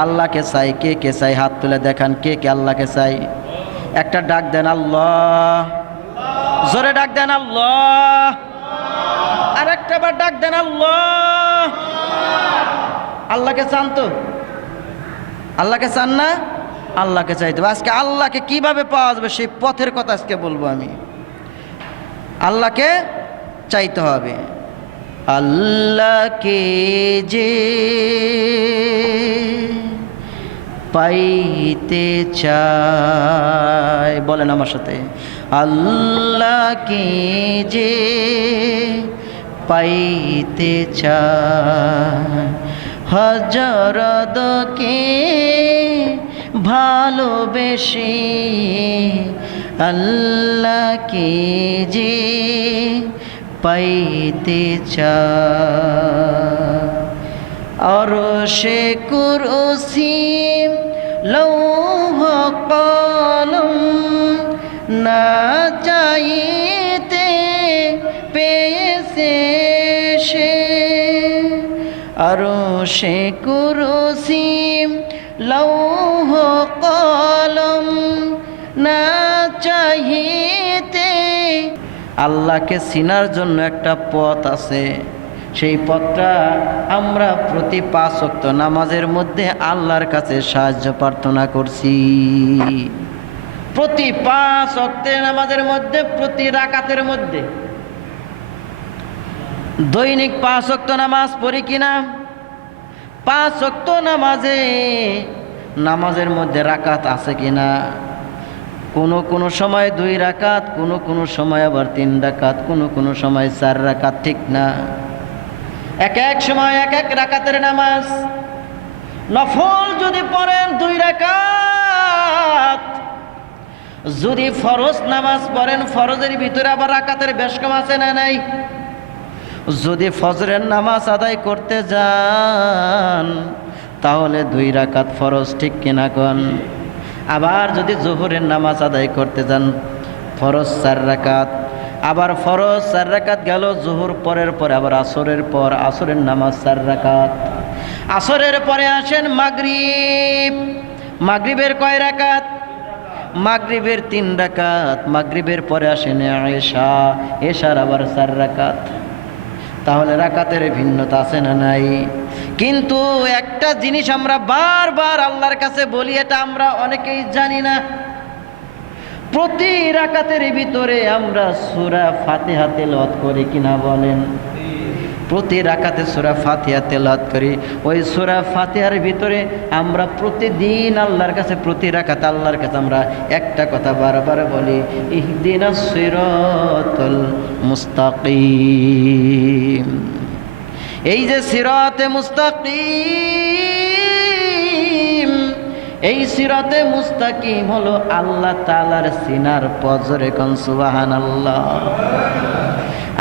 আল্লাহকে চাই, কে কে চাই? হাত তুলে দেখান, কে কে আল্লাহকে চাই? একটা ডাক দেন, আল্লাহ। জোরে ডাক দেন, আল্লাহ। আর একটা বার ডাক দেন, আল্লাহ। আল্লাহকে চান তো? আল্লাহকে চান না? আল্লাহকে চাইতে হবে আজকে আল্লাহকে কীভাবে পাওয়া যাবে সেই পথের কথা আজকে বলব আমি। আল্লাহকে চাইতে হবে। আল্লাহকে যে পাইতে চায়। বলেন আমার সাথে, আল্লাহকে যে পাইতে চায় হজরদকে ভালোবেসে আল্লাহকে যে পাইতে চায়। আর সে কুরসি লৌহ কলম না চাইতে পেয়েছে সে আর সে কুরসি লৌহ কলম না চাইতে। আল্লাহকে চিনার জন্য একটা পথ আছে। সেই পথটা আমরা প্রতি পাঁচ ওয়াক্ত নামাজের মধ্যে আল্লাহর কাছে সাহায্য প্রার্থনা করছি। প্রতি পাঁচ অক্টের নামাজের মধ্যে, প্রতি রাকাতের মধ্যে। দৈনিক পাঁচ অক্ত নামাজ পড়ি কিনা? পাঁচ অক্ত নামাজে নামাজের মধ্যে রাকাত আছে কিনা? কোনো কোনো সময় দুই রাকাত, কোনো কোনো সময় আবার তিন রাকাত, কোনো কোনো সময় চার রাকাত, ঠিক না? এক এক সময় এক এক রাকাতের নামাজ। নফল যদি পড়েন দুই রাকাত। যদি ফরজ নামাজ পড়েন, ফরজের ভিতরে আবার রাকাতের বেশ কম আছে না নাই? যদি ফজরের নামাজ আদায় করতে যান, তাহলে দুই রাকাত ফরজ, ঠিক কিনা কন? আবার যদি জোহরের নামাজ আদায় করতে যান, ফরজ চার রাকাত। আবার ফরজ চার রাকাত গেল, জোহর পরের পরে আবার আসরের পর, আসরের নামাজ চার রাকাত। আসরের পরে আসেন মাগরিব। মাগরিবের কয় রাকাত? মাগরিবের তিন রাকাত। মাগরিবের পরে আসেন এশা। এশার আবার চার রাকাত। তাহলে রাকাতের ভিন্নতা আছে না নাই? কিন্তু একটা জিনিস আমরা বারবার আল্লাহর কাছে বলি, এটা আমরা অনেকেই জানি না। প্রতি রাকাতের ভিতরে আমরা সুরা ফাতিহা তেলাওয়াত করি কিনা বলেন। প্রতি রাকাতে সুরা ফাতিহা তেলাওয়াত করি। ওই সুরা ফাতিহার ভিতরে আমরা প্রতিদিন আল্লাহর কাছে, প্রতি রাকাতে আল্লাহর কাছে আমরা একটা কথা বারবার বলি ইহদিনা সিরাতাল মুস্তাকিম। এই যে সিরাতে মুস্তাকিম এই সিরাতে মুস্তাকিম হলো আল্লাহ তালার সিনার পজরে কন সুবাহান আল্লাহ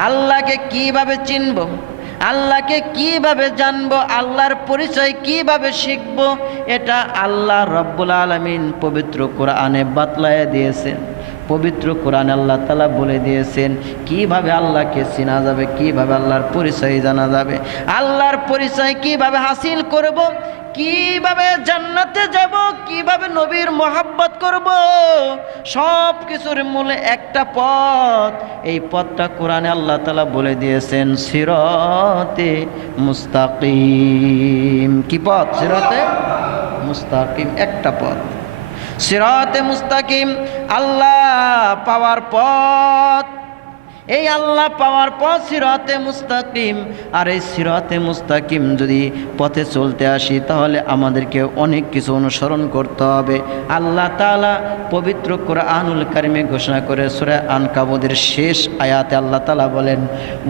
আল্লাহকে কীভাবে চিনব? আল্লাহকে কীভাবে জানব? আল্লাহর পরিচয় কীভাবে শিখব? এটা আল্লাহ রব্বুল আলমিন পবিত্র কোরআনে বাতলায় দিয়েছেন। পবিত্র কোরআন আল্লাহ তালা বলে দিয়েছেন, কীভাবে আল্লাহকে চেনা যাবে, কীভাবে আল্লাহর পরিচয় জানা যাবে, আল্লাহর পরিচয় কীভাবে হাসিল করব, কীভাবে জান্নাতে যাব, কীভাবে নবীর মোহাব্বত করব সব কিছুর মূলে একটা পথ, এই পথটা কোরআনে আল্লাহ তালা বলে দিয়েছেন, সিরতে মুস্তাকিম। কি পথ? সিরতে মুস্তাকিম, একটা পথ। সিরাতে মুস্তাকিম, আল্লাহ পাওয়ার পথ। এই আল্লাহ পাওয়ার পথ সিরাতে মুস্তাকিম। আর এই সিরাতে মুস্তাকিম যদি পথে চলতে আসি, তাহলে আমাদেরকে অনেক কিছু অনুসরণ করতে হবে। আল্লাহ তালা পবিত্র কোরআনুল কারিমে ঘোষণা করে সুরা আনকাবুদের শেষ আয়াতে আল্লাহ তালা বলেন,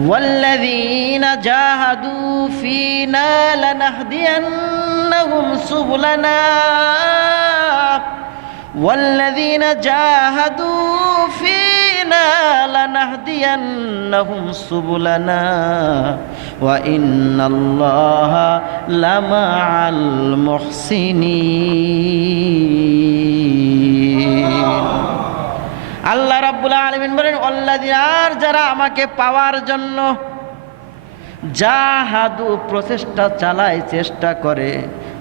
ওয়াল্লাযীনা জাহাদু ফীনা লানাহদিয়ান্নাহুম সুবুলানা। والذين جاهدوا فينا لنهدينهم سبلنا وإن الله لمع المحسنين আল্লাহ রাব্বুল আলামিন বলেন অল্লাদিন আর যারা আমাকে পাওয়ার জন্য জাহাদু প্রচেষ্টা চালায় চেষ্টা করে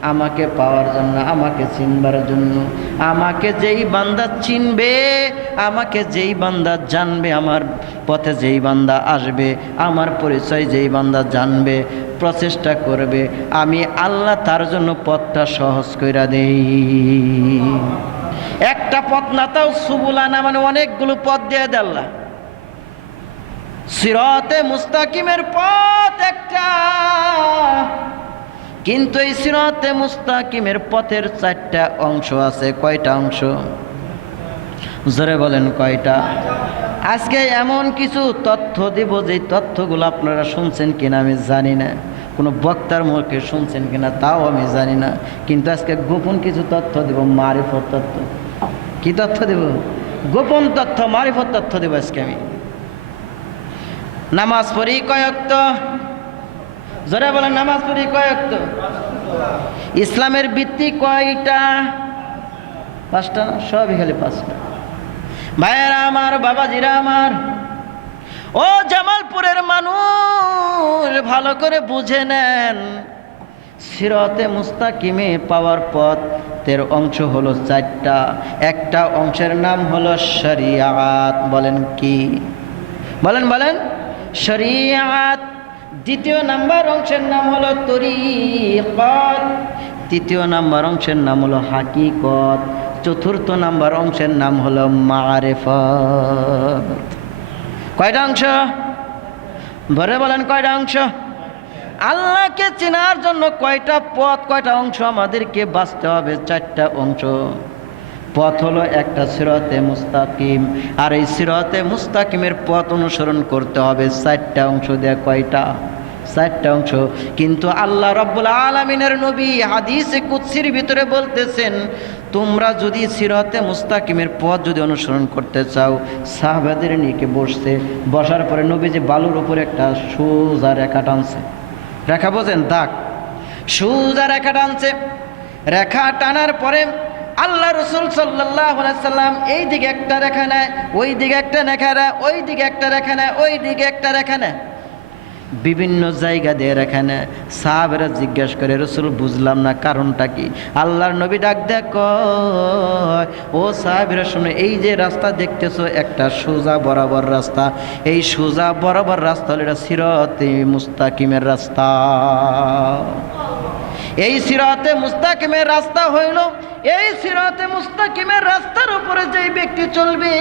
আমাকে পাওয়ার জন্য, আমাকে চিনবার জন্য। আমাকে যেই বান্দা চিনবে, আমাকে যেই বান্দা জানবে, আমার পথে যেই বান্দা আসবে, আমার পরিচয় যেই বান্দা জানবে, প্রচেষ্টা করবে, আমি আল্লাহ তার জন্য পথটা সহজ কইরা দেই। একটা পথ না তাও সুবুলানা মানে অনেকগুলো পথ দিয়ে দেল্লা সিরতে মুস্তাকিমের পথ একটা। কিন্তু এই সিরতে মুস্তাকিমের পথের চারটা অংশ আছে। কয়টা অংশ? জোরে বলেন কয়টা? আজকে এমন কিছু তথ্য দিব যে তথ্যগুলো আপনারা শুনছেন কিনা আমি জানি না। কোনো বক্তার মুখে শুনছেন কিনা তাও আমি জানি না। কিন্তু আজকে গোপন কিছু তথ্য দিব, মারিফত তথ্য। কি তথ্য দেব? গোপন তথ্য, মারিফত তথ্য দেব আজকে আমি। নামাজ পড়ি কয়ক্ত জোরে বলেন, নামাজ পড়ি কয়েক তো ইসলামের ভিত্তি কয়টা? পাঁচটা না? সবই খালি পাঁচটা। ভাইয়েরা আমার, বাবাজিরা আমার, ও জামালপুরের মানুষ, ভালো করে বুঝে নেন, সিরতে মুস্তাকিমে পাওয়ার পথ তের অংশ হলো চারটা। একটা অংশের নাম হলো শরিয়াত। বলেন কি? বলেন বলেন। শরিয়াত দ্বিতীয় নাম্বার অংশের নাম হলো তরিকত। তৃতীয় নাম্বার অংশের নাম হলো হাকিকত। চতুর্থ নাম্বার অংশের নাম হলো মারেফত। কয়টা অংশ? ধরে বলেন কয়টা অংশ? আল্লাহকে চেনার জন্য কয়টা পথ, কয়টা অংশ আমাদেরকে বাঁচতে হবে? চারটা অংশ। পথ হলো একটা সিরতে মুস্তাকিম। আর এই সিরতে মুস্তাকিমের পথ অনুসরণ করতে হবে চারটা অংশ দেয়া কয়টা? চারটা অংশ। কিন্তু আল্লাহ রব্বুল আলমিনের নবী হাদিসে কুৎসির ভিতরে বলতেছেন, তোমরা যদি সিরতে মুস্তাকিমের পথ যদি অনুসরণ করতে চাও, সাহবাদের নিকে বসছে বসার পরে নবী যে বালুর উপরে একটা সোজা রেখা টানছে। রেখা বোঝেন, দাগ। সোজা রেখা টানছে। রেখা টানার পরে আল্লাহ রসুল সাল্লাম এই দিকে একটা রেখা নেয়, ওই দিকে একটা রেখা নেয় ওই দিকে একটা রেখা নেয়, ওই দিকে একটা রেখা নেয়। বিভিন্ন জায়গা দিয়ে এখানে সাহাবেরা জিজ্ঞাসা করে, রসুল, বুঝলাম না, কারণটা কি? আল্লাহর নবী ডাক দেখ ও সাহাবেরা, শুনে, এই যে রাস্তা দেখতেছো, একটা সোজা বরাবর রাস্তা। এই সোজা বরাবর রাস্তা হলো এটা সিরতে মুস্তাকিমের রাস্তা। এই সিরাতে মুস্তাকিমের রাস্তা হইল, এই সিরাতে মুস্তাকিমের রাস্তার উপরে যেই ব্যক্তি চলবে,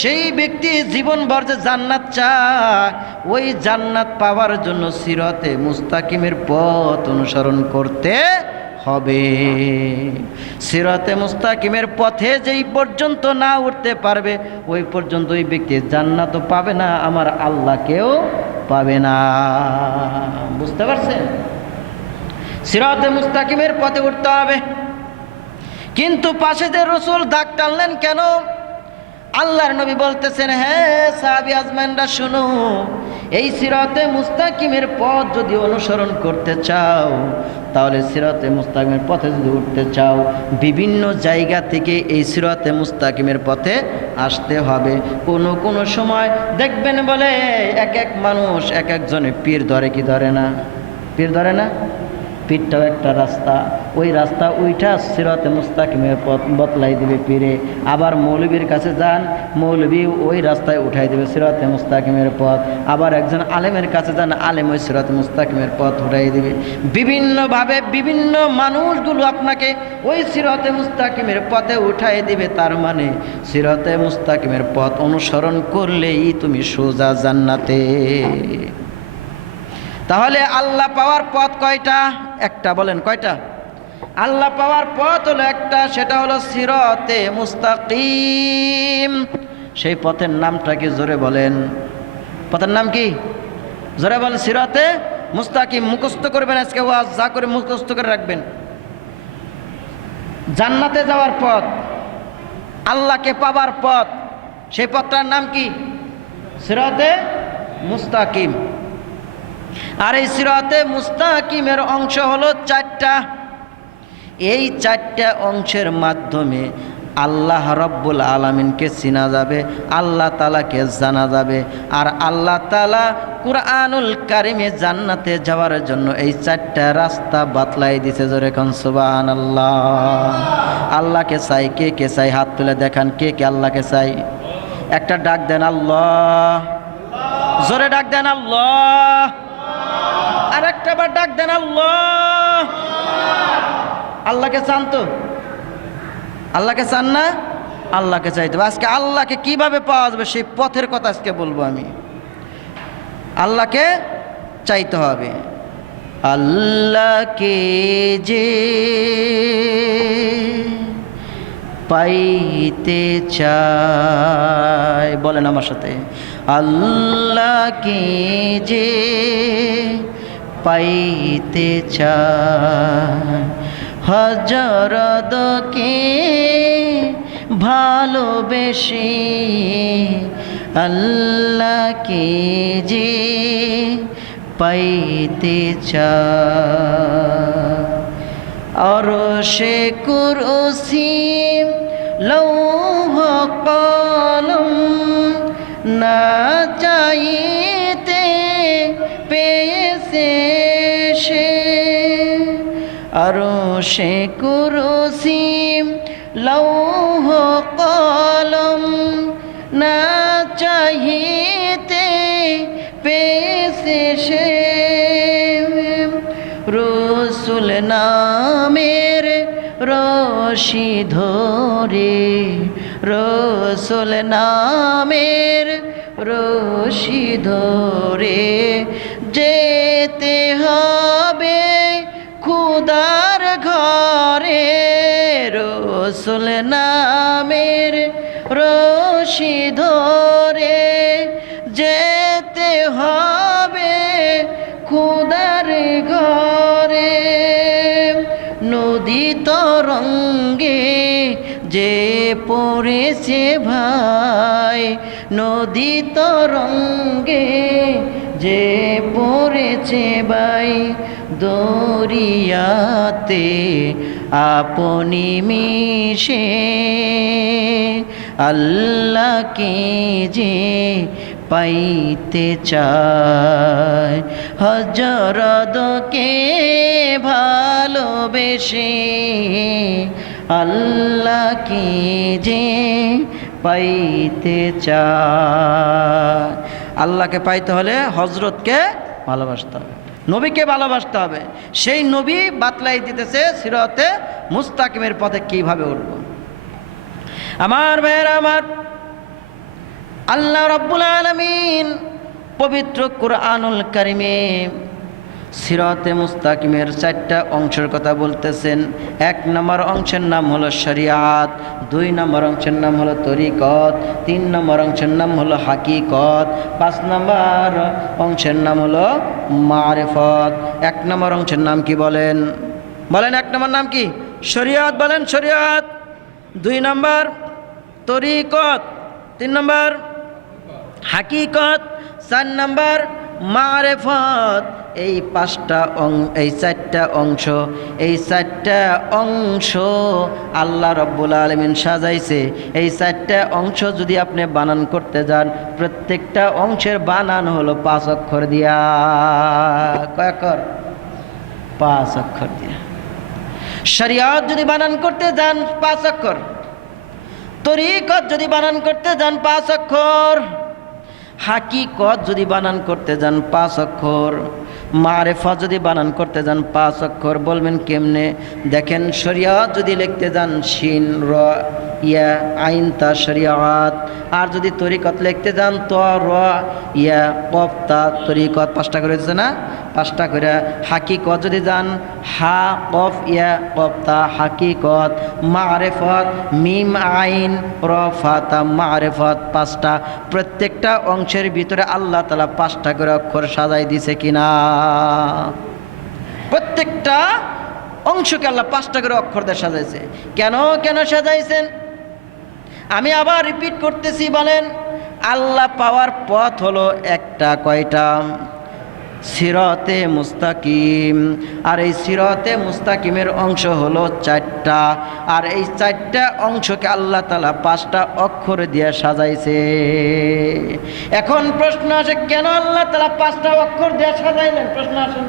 সেই ব্যক্তি জীবনভর যে জান্নাত চায়, ওই জান্নাত পাওয়ার জন্য সিরাতে মুস্তাকিমের পথ অনুসরণ করতে হবে। সিরাতে মুস্তাকিমের পথে যেই পর্যন্ত না উঠতে পারবে, ওই পর্যন্ত ওই ব্যক্তি জান্নাতও পাবে না, আমার আল্লাহকেও পাবে না। বুঝতে পারছেন? সিরাতে মুস্তাকিমের পথে উঠতে হবে। কিন্তু পাশেদের রসুল দাগ টানলেন কেন? আল্লাহর নবী বলতেছেন হ্যাঁ সাহাবি আজমানরা শুনো, এই সিরাতে মুস্তাকিমের পথ যদি অনুসরণ করতে চাও, তাহলে সিরাতে মুস্তাকিমের পথে যদি উঠতে চাও, বিভিন্ন জায়গা থেকে এই সিরাতে মুস্তাকিমের পথে আসতে হবে। কোনো কোনো সময় দেখবেন বলে এক এক মানুষ এক একজনে পীর ধরে কি ধরে না? পীর ধরে না? পীরটাও একটা রাস্তা। ওই রাস্তা ওইটা সিরাতে মুস্তাকিমের পথ বতলাই দিবে পীরে। আবার মৌলবীর কাছে যান, মৌলবী ওই রাস্তায় উঠাই দেবে সিরাতে মুস্তাকিমের পথ। আবার একজন আলেমের কাছে যান, আলেম ওই সিরাতে মুস্তাকিমের পথ উঠাই দিবে। বিভিন্নভাবে বিভিন্ন মানুষগুলো আপনাকে ওই সিরাতে মুস্তাকিমের পথে উঠাই দিবে, তার মানে সিরাতে মুস্তাকিমের পথ অনুসরণ করলেই তুমি সোজা জান্নাতে। তাহলে আল্লাহ পাওয়ার পথ কয়টা? একটা বলেন, কয়টা? আল্লাহ পাওয়ার পথ হলো একটা, সেটা হলো সিরতে মুস্তাকিম। সেই পথের নামটা কি জোরে বলেন। পথের নাম কি? জোরে বলেন, সিরতে মুস্তাকিম, মুখস্থ করবেন আজকে, ওয়াজ যা করে মুখস্থ করে রাখবেন। জান্নাতে যাওয়ার পথ, আল্লাহকে পাবার পথ, সেই পথটার নাম কি? সিরতে মুস্তাকিম। আর এই সিরাতে মুস্তাকিমের অংশ হলো চারটা। এই চারটা অংশের মাধ্যমে আল্লাহ রব্বুল আলমিনকে চিনা যাবে, আল্লাহ তালাকে জানা যাবে, আর আল্লাহ তালা কুরআনুল কারিমে জান্নাতে যাওয়ার জন্য এই চারটা রাস্তা বাতলাই দিছে জোরে কন, সুবহানাল্লাহ। আল্লাহকে চাই, কে কে চাই? হাত তুলে দেখান, কে কে আল্লাহকে চাই? একটা ডাক দেন, আল্লাহ। জোরে ডাক দেন, আল্লাহ। একটা ডাক দেন, আল্লাহ। আল্লাহকে চান তো? আল্লাহকে চান না? আল্লাহকে চাইতে হবে। আজকে আল্লাহকে কীভাবে পাওয়া যাবে সেই পথের কথা আজকে বলব আমি। আল্লাহকে চাইতে হবে। আল্লাহকে যে পাইতে চায়, বলেন আমার সাথে। আল্লাহকে যে পাইতে চায়। হজরদকে ভালোবেসে আল্লাহকে যে পাইতে চায়। আর সে কুরসি লৌহ সে কুরসি লৌহ কলম না চাইতে পেয়েছে সে। রসুল নামের রশি ধরে, রসুল নামের রশি ধরে। পড়েছে ভাই, নদী তরঙ্গে যে পড়েছে ভাই, দরিয়াতে আপনি মিশে আল্লাহকে যে পাইতে চায় হজরদকে ভালোবেসে আল্লাহকে যে পাইতে চায়? আল্লাহকে পাইতে হলে হজরতকে ভালোবাসতে হবে, নবীকে ভালোবাসতে হবে। সেই নবী বাতলাই দিতেছে সিরতে মুস্তাকিমের পথে কীভাবে উঠব? আমার ভাইয়ের, আমার আল্লাহ রব্বুল আলমিন পবিত্র কুরআনুল কারিমে সিরতে মুস্তাকিমের চারটা অংশের কথা বলতেছেন। এক নম্বর অংশের নাম হলো শরিয়াত, দুই নম্বর অংশের নাম হলো তরিকত, তিন নম্বর অংশের নাম হলো হাকিকত, পাঁচ নম্বর অংশের নাম হলো মারেফত। এক নম্বর অংশের নাম কি বলেন? বলেন এক নম্বর নাম কি? শরিয়াত বলেন শরিয়াত। দুই নম্বর তরিকত, তিন নম্বর হাকিকত, চার নাম্বার মারেফত, এই পাঁচটা অং, এই চারটা অংশ, এই চারটা অংশ আল্লাহ রব্বুল আলমিন সাজাইছে। এই চারটা অংশ যদি আপনি বানান করতে যান, প্রত্যেকটা অংশের বানান হলো পাঁচ অক্ষর দিয়া। কয় অক্ষর? পাঁচ অক্ষর দিয়া। শরিয়ত যদি বানান করতে যান, পাঁচ অক্ষর। তরিকত যদি বানান করতে যান, পাঁচ অক্ষর। হাকিকত যদি বানান করতে যান পাঁচ অক্ষর মারেফা যদি বানান করতে যান পাঁচ অক্ষর, বলবেন কেমনে? দেখেন, শরিয়ত যদি লিখতে যান শিন, র, ইয়া, আইন, তা শরিয়াত। আর যদি তরিকত লিখতে যান ত, র, ইয়া কপ তা তরিকত। পাঁচটা করে না? পাঁচটা করে। হাকিকত যদি যান, হা, কফ, ইয়া, কফ, তা হাকিকত। মারেফত, মিম, আইন, র, ফা, তা মারেফত। পাঁচটা। প্রত্যেকটা অংশের ভিতরে আল্লাহ তালা পাঁচটা করে অক্ষর সাজাই দিছে কিনা? প্রত্যেকটা অংশকে আল্লাহ পাঁচটা করে অক্ষর দিয়ে সাজাইছে। কেন কেন সাজাইছেন? আমি আবার রিপিট করতেছি, বলেন, আল্লাহ পাওয়ার পথ হলো একটা, কয়টা? সিরতে মুস্তাকিম। আর এই সিরতে মুস্তাকিমের অংশ হলো চারটা। আর এই চারটা অংশকে আল্লাহ তালা পাঁচটা অক্ষর দিয়ে সাজাইছে। এখন প্রশ্ন আসে, কেন আল্লাহ তালা পাঁচটা অক্ষর দিয়ে সাজাইলেন? প্রশ্ন আসে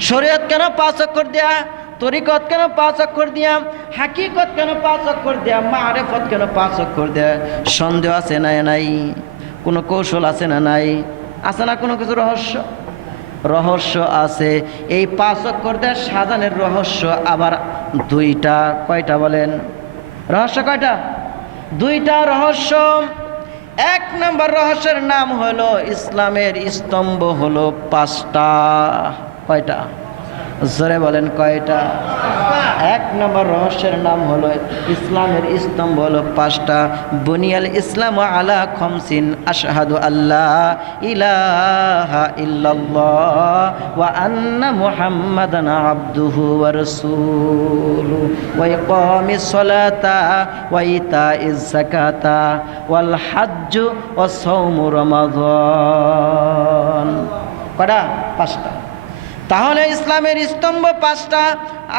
শরীয়ত কেন পাঁচ অক্ষর দেয়া? তরিকত কেন পাঁচ অক্ষর দিয়া? হাকিকত কেন পাঁচ অক্ষর দেয়া? মারেফত কেন পাঁচ অক্ষর দেয়া? সন্দেহ আছে না নাই? কোনো কৌশল আছে না নাই? আছে না কোনো কিছু রহস্য? রহস্য আছে। এই পাঁচ অক্ষর দেয়া সাজানের রহস্য আবার দুইটা, কয়টা বলেন? রহস্য কয়টা? দুইটা রহস্য। এক নম্বর রহস্যের নাম হলো, ইসলামের স্তম্ভ হলো পাঁচটা। কয়টা? জোরে বলেন কয়টা? এক নম্বর রহস্যের নাম হলো ইসলামের স্তম্ভ হলো পাঁচটা। বুনিয়াল ইসলাম আলা খমসিন আশহাদু আল্লাহ ইলাহা ইল্লাল্লাহ ওয়া আন্না মুহাম্মাদান আবদুহু ওয়া রাসূলুহু ওয়া ইকামিস সালাতা ওয়া ইতাইজ যাকাতা ওয়াল হাজ্জু ওয়া সাওমু রমাদান। কটা? পাঁচটা। তাহলে ইসলামের স্তম্ভ পাঁচটা,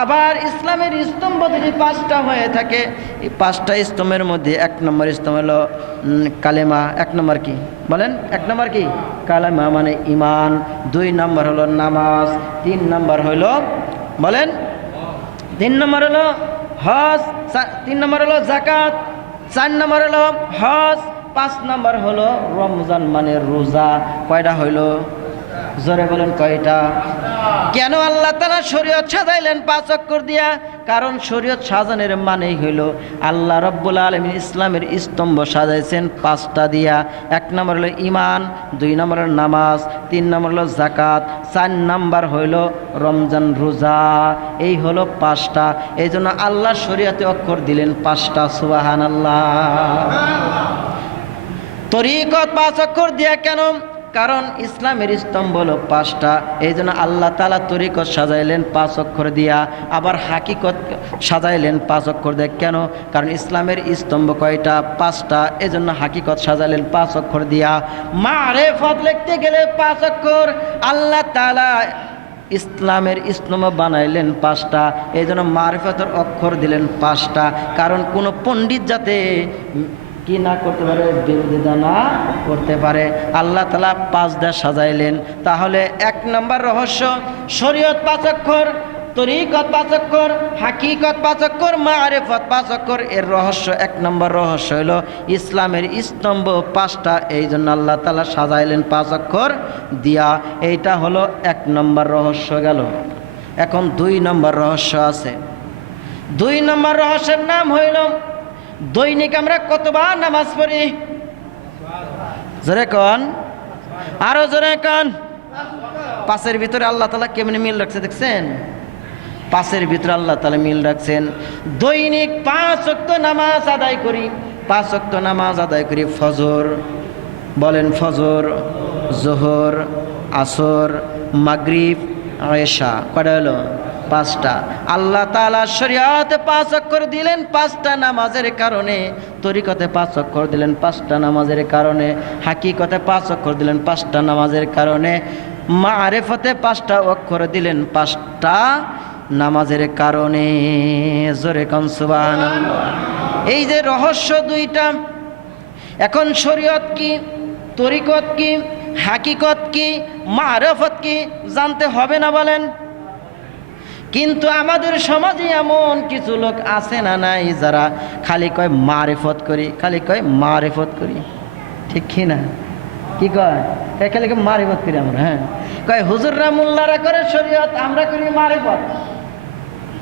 আবার ইসলামের স্তম্ভ যদি পাঁচটা হয়ে থাকে, এই পাঁচটা স্তম্ভের মধ্যে এক নম্বর স্তম্ভ হলো কালেমা, এক নম্বর কি? বলেন, এক নম্বর কি? কালেমা মানে ইমান দুই নম্বর হলো নামাজ, তিন নম্বর হলো, বলেন, তিন নম্বর হলো হজ তিন নম্বর হলো জাকাত চার নম্বর হলো হজ, পাঁচ নম্বর হলো রমজান মানে রোজা। কয়টা হইল? জোরে বলেন কয়টা? কেন আল্লাহ তালা শরীয়ত সাজাইলেন পাঁচ অক্ষর দিয়া? কারণ শরীয়ত সাজানের মানেই হইল আল্লাহ রব্বুল আলমিন ইসলামের স্তম্ভ সাজাইছেন পাঁচটা দিয়া। এক নম্বর হলো ইমান দুই নম্বর নামাজ, তিন নম্বর হলো জাকাত চার নাম্বার হইল রমজান রোজা। এই হলো পাঁচটা। এই জন্য আল্লাহ শরীয়তে অক্ষর দিলেন পাঁচটা সুবাহান আল্লাহ তরিকত পাঁচ অক্ষর দিয়া কেন কারণ ইসলামের স্তম্ভ হলো পাঁচটা। এই জন্য আল্লাহ তালা তরিকত সাজাইলেন পাঁচ অক্ষর দিয়া, আবার হাকিকত সাজাইলেন পাঁচ অক্ষর দিয়ে। কেন? কারণ ইসলামের স্তম্ভ কয়টা? পাঁচটা। এই জন্য হাকিকত সাজাইলেন পাঁচ অক্ষর দিয়া। মারে ফত লিখতে গেলে পাঁচ অক্ষর। আল্লাহ তালা ইসলামের স্তম্ভ বানাইলেন পাঁচটা। এই জন্য মারেফতের অক্ষর দিলেন পাঁচটা। কারণ কোনো পণ্ডিত যাতে কি না করতে পারে, বিরোধিতা না করতে পারে। আল্লাহ তালা পাঁচ দেশ সাজাইলেন। তাহলে এক নম্বর রহস্য, শরীয়ত পাঁচক্ষর তরিকত পাঁচক্ষর হাকিকত পাঁচক্ষর মারেফত পাঁচক্ষর এর রহস্য, এক নম্বর রহস্য হলো ইসলামের স্তম্ভ পাঁচটা, এই জন্য আল্লাহ তালা সাজাইলেন পাঁচ অক্ষর দিয়া। এইটা হলো এক নম্বর রহস্য গেল। এখন দুই নম্বর রহস্য আছে। দুই নম্বর রহস্যের নাম হইল দৈনিক আমরা কতবার নামাজ পড়ি? জোরে কন। আরও জোরে কন। পাশের ভিতরে আল্লাহ তালা কেমনি মিল রাখছে দেখছেন? পাশের ভিতরে আল্লাহ তালা মিল রাখছেন। দৈনিক পাঁচ অক্ত নামাজ আদায় করি। পাঁচ অক্ত নামাজ আদায় করি। ফজর, বলেন ফজর, জোহর, আসর, মাগরিব, আয়েশা কটা হলো? পাঁচটা। আল্লাহ তালা শরিয়াতে পাঁচ অক্ষর দিলেন, পাঁচটা নামাজের কারণে। তরিকতে পাঁচ অক্ষর দিলেন, পাঁচটা নামাজের কারণে। হাকিকতে পাঁচ অক্ষর দিলেন, পাঁচটা নামাজের কারণে। মা মারেফতে পাঁচটা অক্ষর দিলেন, পাঁচটা নামাজের কারণে। জোরে কনসুবান এই যে রহস্য দুইটা, এখন শরীয়ত কি, তরিকত কি, হাকিকত কি, মারফত কি, জানতে হবে না বলেন? কিন্তু আমাদের সমাজে এমন কিছু লোক আছে না নাই যারা খালি কয় মারেফত করি, খালি কয় মারেফত করি। ঠিক কি না? কি কয়? খালি কয় মারেফত করি আমরা হ্যাঁ। কয় হুজুররা মোল্লারা করে শরীয়ত, আমরা করি মারেফত।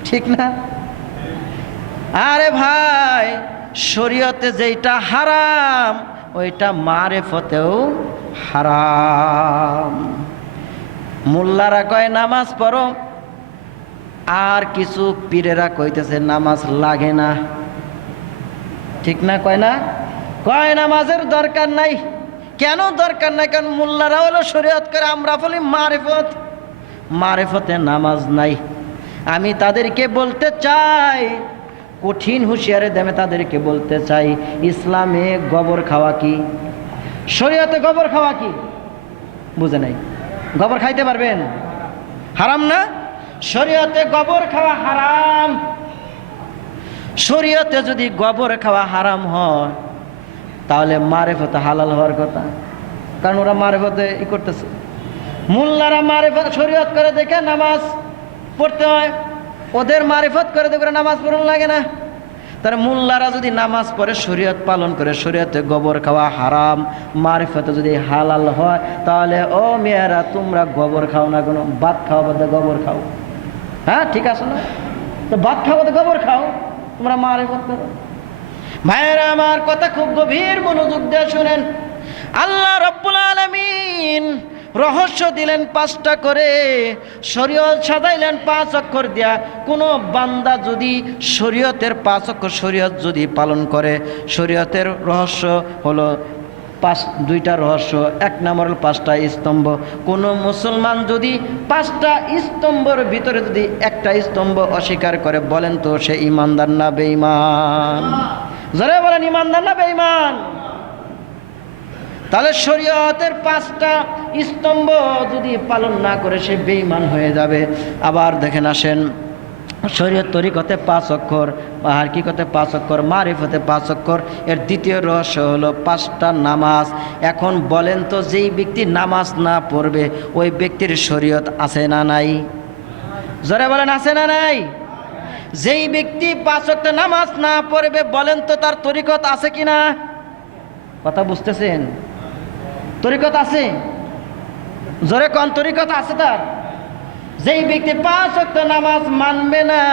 ঠিক না? আরে ভাই, শরীয়তে যেইটা হারাম, ওইটা মারেফতেও হারাম। মোল্লারা কয় নামাজ পড়ো আর কিছু পীরেরা কইতেছে, নামাজ লাগে না। ঠিক না, কয় না? কয়, নামাজের দরকার নাই। কেন দরকার নাই? কারণ মোল্লারা হলো শরীয়ত করে, আমরা বলি মারেফত। মারেফতে নামাজ নাই। আমি তাদেরকে বলতে চাই, কঠিন হুঁশিয়ারে দেমে তাদেরকে বলতে চাই, ইসলামে গোবর খাওয়া কি? শরীয়তে গোবর খাওয়া কি? বুঝে নাই। গোবর খাইতে পারবেন? হারাম না? শরীয়তে গোবর খাওয়া হারাম। শরীয়তে যদি গোবর খাওয়া হারাম হয়, তাহলে মারেফতে হালাল হওয়ার কথা। কারণ ওরা মারেফতে ই করতেছে। মোল্লারা মারেফত শরীয়ত করে দেখে নামাজ পড়তে হয়। ওদের মারেফত করে দেখে নামাজ পড়ুন লাগে না। তার মোল্লারা যদি নামাজ পড়ে, শরীয়ত পালন করে, শরীয়তে গোবর খাওয়া হারাম, মারিফতে যদি হালাল হয়, তাহলে ও মেয়েরা, তোমরা গোবর খাও না কোনো? ভাত খাও বাদে গোবর খাও। হ্যাঁ ঠিক আছে না? তো ভাত খাও বাদে গোবর খাও, তোমরা মারিফত করো। ভাইয়েরা, আমার কথা খুব গভীর মনোযোগ দিয়ে শুনেন। আল্লাহ রব্বুল আলমিন রহস্য দিলেন পাঁচটা করে, শরীয়ত সাজাইলেন পাঁচ অক্ষর দিয়া। কোনো বান্দা যদি শরীয়তের পাঁচ অক্ষর শরীয়ত যদি পালন করে, শরীয়তের রহস্য হলো পাঁচ, দুইটা রহস্য, এক নম্বর পাঁচটা স্তম্ভ। কোনো মুসলমান যদি পাঁচটা স্তম্ভর ভিতরে যদি একটা স্তম্ভ অস্বীকার করে, বলেন তো সে ইমানদার না বেঈমান? জরে বলেন, ইমানদার না বেঈমান? তাহলে শরীয়তের পাঁচটা স্তম্ভ যদি পালন না করে, সে বেঈমান হয়ে যাবে। আবার দেখেন আসেন শরীয়ত তরিকতে পাঁচ অক্ষর আর কি কতে পাঁচ অক্ষর মারিফতে পাঁচ অক্ষর। এর দ্বিতীয় রহস্য হলো পাঁচটা নামাজ। এখন বলেন তো যেই ব্যক্তি নামাজ না পড়বে, ওই ব্যক্তির শরীয়ত আছে না নাই? জোরে বলেন, আছে না নাই? যেই ব্যক্তি পাঁচ ওয়াক্ত নামাজ না পড়বে, বলেন তো তার তরিকত আছে কি না? কথা বুঝতেছেন? তরিকত আছে? জোরে কন, তরিকত আছে তার? যেই ব্যক্তি পাঁচ ওয়াক্ত নামাজ মানবে না